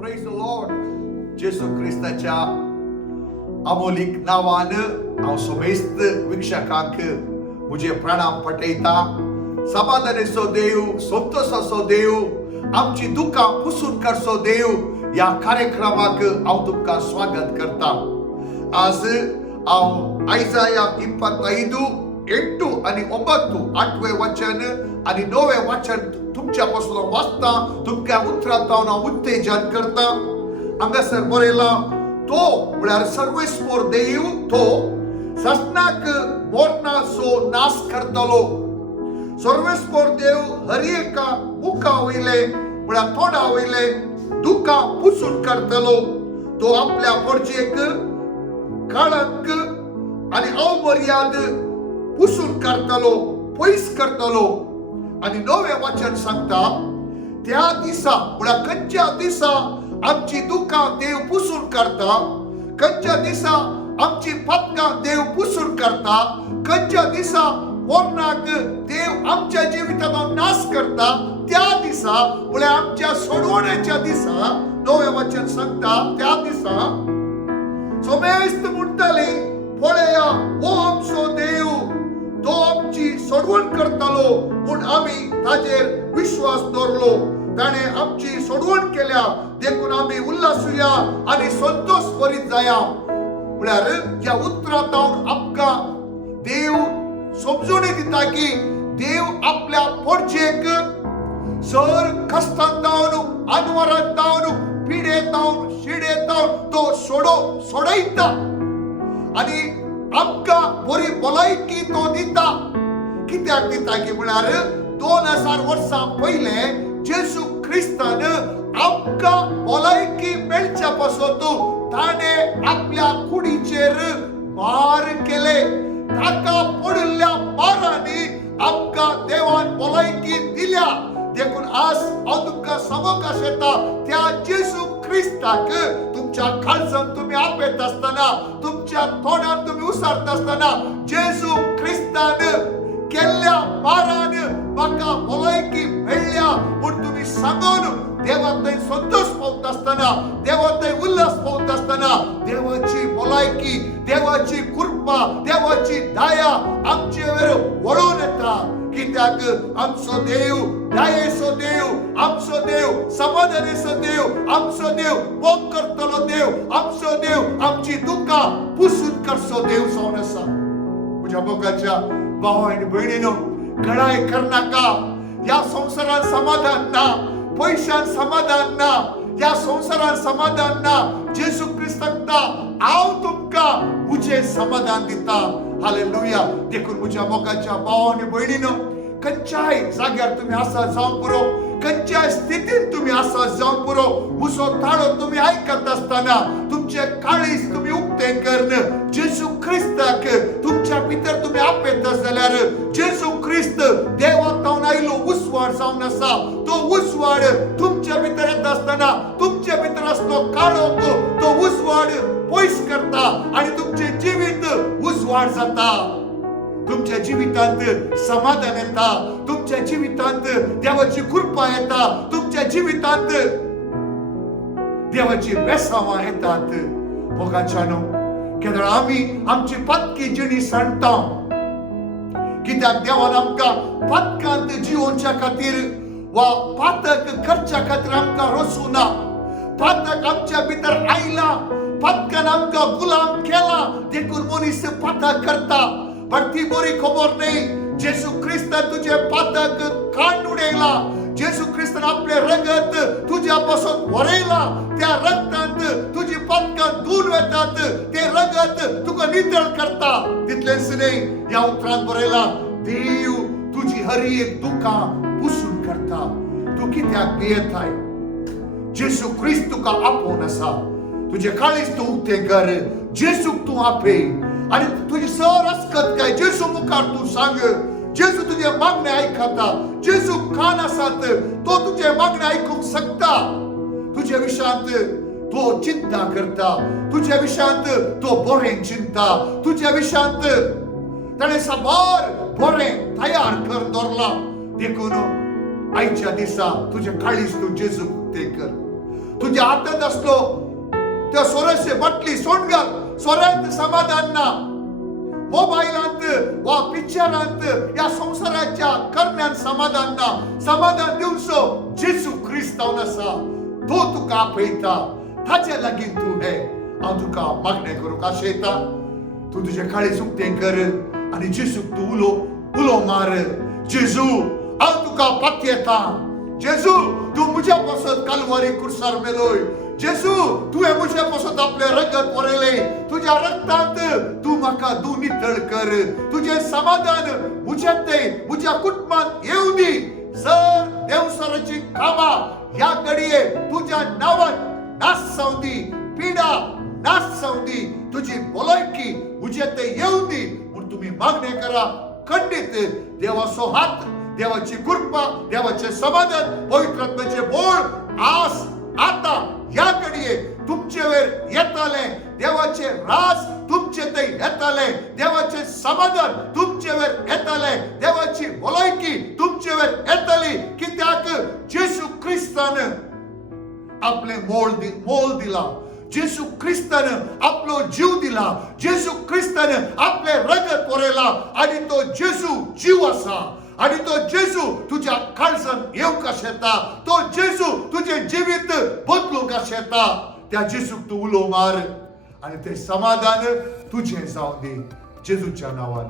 Praise the Lord. जेसू ख्रिस्ताच्या अमोलिक नावानं हांव समेस्त वीक्षकांक मुझे प्रणाम पटयता. समाधानेचो देव, संतोषाचो देव, आमची दुःखां पुसून काडचो देव या कार्यक्रमाक हांव तुमकां स्वागत करता. आज हांव आयजाया 25:8 आणि 9 8वें वचन आणि 9वें वचन तुमच्या पासून वाचता. तुमच्या उतरांत हांव उत्तेजन करता. हांगासर बरयला, तो म्हळ्यार सर्वेस्पोर देव तो सस्नाक मोरणाचो नाश करतलो. सर्वेस्पोर देव हर एका मुखा वयले म्हळ्यार तोंडा वयले दुःखां पुसून काडतलो. तो आपल्या परजेक काळंक आणि अवमर्याद पुसून काडतलो, पयस करतलो. आणि 9वें वचन सांगता, त्या दिसा म्हळ्यार खंयच्या दिसा आमची दुःखां देव पुसून काडता, खंयच्या दिसा आमची पतकां देव पुसून काडता, खंयच्या दिसा मोरणाक देव आमच्या जिवितांत नाश करता, त्या दिसा म्हळ्यार आमच्या सोडवण्याच्या दिसा 9वें वचन सांगता, त्या दिसा समेस्त म्हणटली, पळया हो आमचो देव, तो आमची सोडवण करतलो म्हूण आमी ताजेर विश्वास दवरलो. ताणे आमची सोडवण केल्या देखून आमी उल्हासुया आणि संतोष करीत जाया. म्हळ्यार ह्या उतरांत आमकां देव समजून दिता की देव आपल्या परजेक सर कश्टांत जावन, आनवरांत जावन, पिडेंत जावन, शिडेंत जावन तो सोडयता आणि आमकां बरी भलायकी तो दिता. कित्याक दिता की म्हळ्यार 2000 वर्सां पयले जेसू ख्रिस्तान आमकां भलायकी मेळच्या पासून ताणे आपल्या कुडीचेर मार केले. ताका पडिल्ल्या मारांनी आमकां देवान भलायकी दिल्या. देखून आज हांव तुमकां सांगूंक आशेता, त्या जेसू ख्रिस्ताक तुमच्या काळजांत तुम्ही आपयत आसतना, तुमच्या तोंडात तुम्ही उसारत आसतना, जेसू ख्रिस्तान केल्ल्या मारान म्हाका भलायकी मेळ्ळ्या म्हूण तुम्ही सांगून देवाक थंय संतोष पावत आसतना, देवाक थंय उल्हास पावत आसतना देवाची भलायकी, देवाची कृपा, देवाची दया आमचे वयर वळून येता. कित्याक आमचो देव दयेचो देव, आमचो देव समाधानाचो देव, आमचो देव मोग करतलो देव, आमचो देव आमची दुःखां पुसून काडचो देव जावन आसा. म्हज्या मोगाच्या भावा आनी भयणीनो, घडाय करनाका. ह्या संवसारांत समाधान ना, पयशांत समाधान ना, ह्या संवसारांत समाधान ना. जेसू ख्रिस्ताक हांव तुमकां मुझे समाधान दिता. हालेलुया. देखून म्हज्या मोगाच्या भावा आनी भयणीनो, खंयच्याय जाग्यार तुम्ही आसा जावं पुरो, खंयच्याय स्थितीत तुम्ही आसा जावं पुरो, म्हजो ताळो तुम्ही आयकत आसतना तुमचे काळीज तुम्ही उक्तें करून जेसू ख्रिस्ताक तुमच्या भितर तुम्ही आपयत जाल्यार जेसू ख्रिस्त देवांतल्यान आयलो उसवाड जावन आसा. तो उसवाड तुमच्या भितर येत आसतना तुमच्या भितर आसलो काळोख तो उसवाड पयस करता आणि तुमचे जिवीत उजवाड जाता. तुमच्या जिवितांत समाधान येता, तुमच्या जिवितांत देवाची कृपा येता, तुमच्या जिवितांत देवाची बेसावां येतात. मोगाच्यानो, केदळ आमी आमची पत्की जिणी सांडटा. कित्याक देवान आमकां पत्कांत जिवोवच्या खातीर वा पातक करच्या खातीर आमकां रचूना. पातक आमच्या भितर आयला, पत्कान आमकां गुलाम केला, देखून मनीस पातक करता. पण ती बरी खबर नाही. जेसू ख्रिस्तान तुझे पातक काढून उडयला. जेसू ख्रिस्तान आपले रगत तुझ्या पासून वरयला. त्या रगतांत तुझी पतकां धुवन वतात. ते रगत तुका नितळ करता. तितलेंच न्हय, ह्या उतरांत बरयला, देव तुझी हर एक दुःखां पुसून काडता. तू कित्याक भियेताय? जेसू ख्रिस्त तुका आपोवन आसा. तुझे काळीज तू उक्तें कर, जेसूक तू आपय आणि तुझी सर आसकत काय जेसू मुखार तू सांग. जेसू तुझे मागणे आयकता. जेसू कान आसात, तो तुझे मागणे आयकूंक शकता. तुझ्या विशयांत तो चिंता करता. तुझ्या विशयांत तो बरें चिंता. तुझ्या विशयांत ताणे साबार बरें तयार कर दवरला. देखून आयच्या दिसा तुझे काळीज तू जेजूक उक्तें कर. तुझ्या हातात असलो त्या सोरसे बटली सोडगार सोऱ्यांत समाधान ना मोबाईलांत वा पिक्चरांत या संसाराच्या करण्यान समाधान ना समाधान दिवसो जेसू ख्रिस्तावन आसा तो तुका आपयता ताच्या लागीं तूं हे हांव तुका मागणें करूंक आशेता तूं तुजें काळीज उक्तें कर आनी जेसूक तूं उलो मार जेजू हांव तुका पातयेता जेजू तूं म्हज्या पासत कालवारी कुर्सार मेलोय जेजू तुवें म्हज्या पासत आपले रगत वरयलें तुज्या रगतांत तूं म्हाका तूं नितळ कर तुजें समाधान म्हज्या कुटुंबांत येवं दी जर देवसराची कामां ह्या घडये तुज्या नांवान नास जावं दी पिडा नास जावं दी तुजी भलायकी म्हजे ते येवं दी म्हूण तुमी मागणें करा खंडीत देवाचो हात देवाची कृपा देवाचे समाधान पवित्र आत्म्याचे बोळ आस आता ह्या घडये तुमचे वयर येताले देवाचे राज तुमचे ते येताले देवाचे समाधान तुमचे वयर येताले देवाची भलायकी तुमचे वयर येतली कित्याक जेसू ख्रिस्तान आपले मोल दिला जेसू ख्रिस्तान आपलो जीव दिला जेसू ख्रिस्तान आपले रगत वरयला आणि तो जेसू जीव आसा आणि तो जेजू तुझ्या काळजांत येवंक येता तो जेजू तुझे जिवीत बदलूंक येता त्या जेजूक तूं उलो मार आणि ते समाधान तुझे जावं दी जेजूच्या नावान